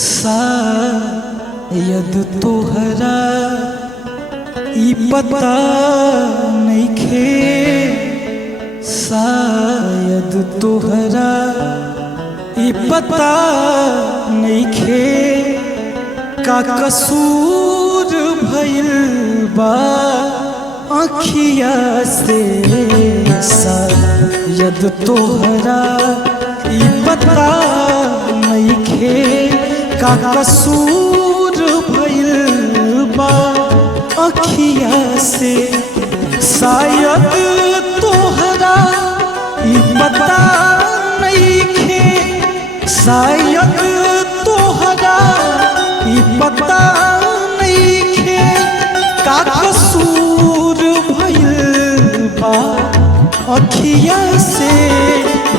शायद तोहरा ई पता नइखे, शायद तोहरा ई पता नइखे का कसूर भइल बा आँखिया से। शायद तोहरा ई पता नइखे का कसूर भइल बा आँखिया से। शायद तोहरा ई पता नइखे, शायद तोहरा ई पता नइखे का कसूर भइल बा आँखिया से।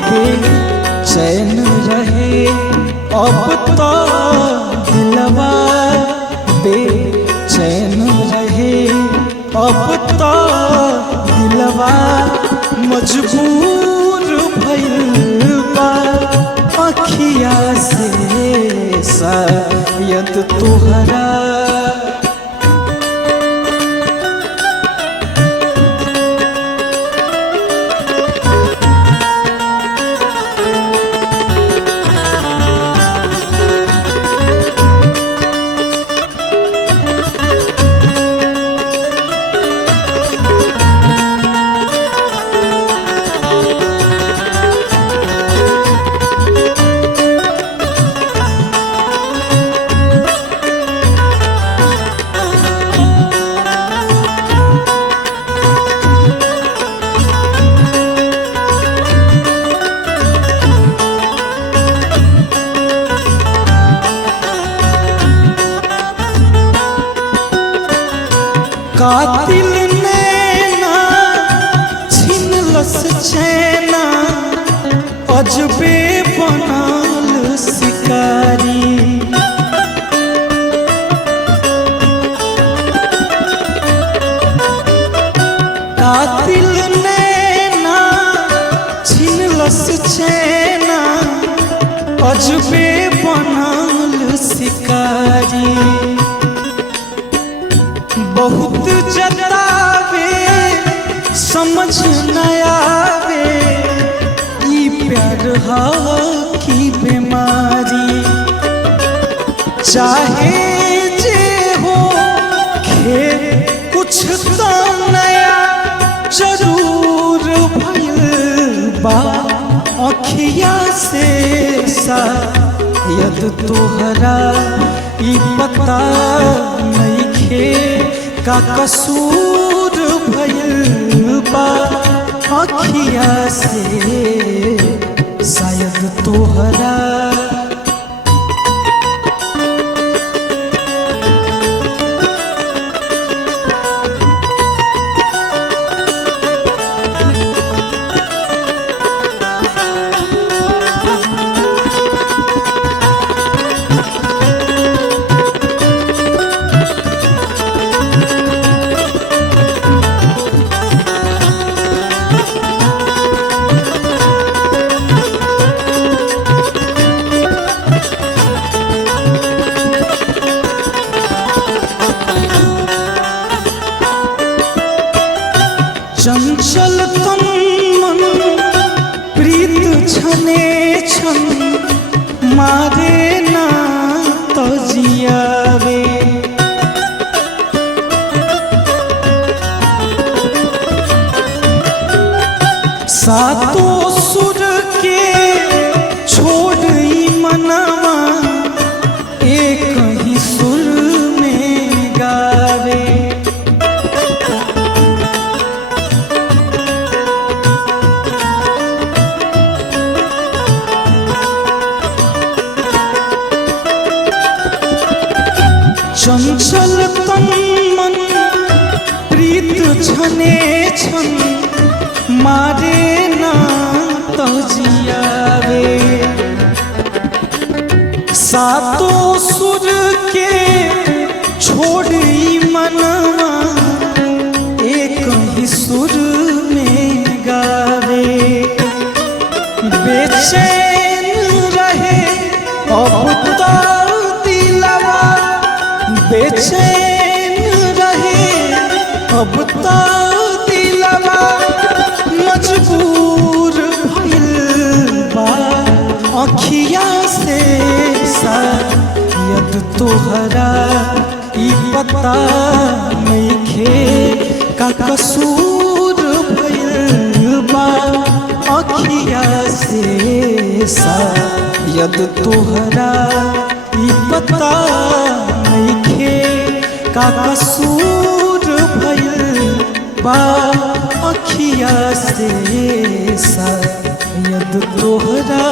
बेचैन रहे अब तो दिलवा, बेचैन रहे अब तो दिलवा मजबूर भइल बा आँखिया से। शायद तोहरा कातिल नैना छिनलस चैना, अजबे बनल शिकारी। कातिल नैना छिनलस चैना, अजबे बनल शिकारी। बहुत जतावे समझ न आवे ई प्यार हा की बीमारी। चाहे जे हो खे कुछ तो नया जरूर भइल बा आँखिया से। शायद तोहरा ई पता नइखे का कसूर भइल बा आँखिया से। शायद तोहरा चंचल तन मन प्रीत छने छन, मारे ना तो जियावे। सातों सुर के छोड़ ई मनवा एक ही सुर में गावे। चंचल तन मन प्रीत छने छन, मारे ना तो जियावे। सातों सुर के छोड़ी मनवा एक ही सुर में गावे। बेचैन रहे अब तो बेचैन रहे अब तो दिलवा मजबूर भइल बा अखिया से शायद तोहरा ई पता नइखे का कसूर भइल बा अखिया से शायद तोहरा ई पता नइखे का कसूर भइल बा अखिया से शायद तोहरा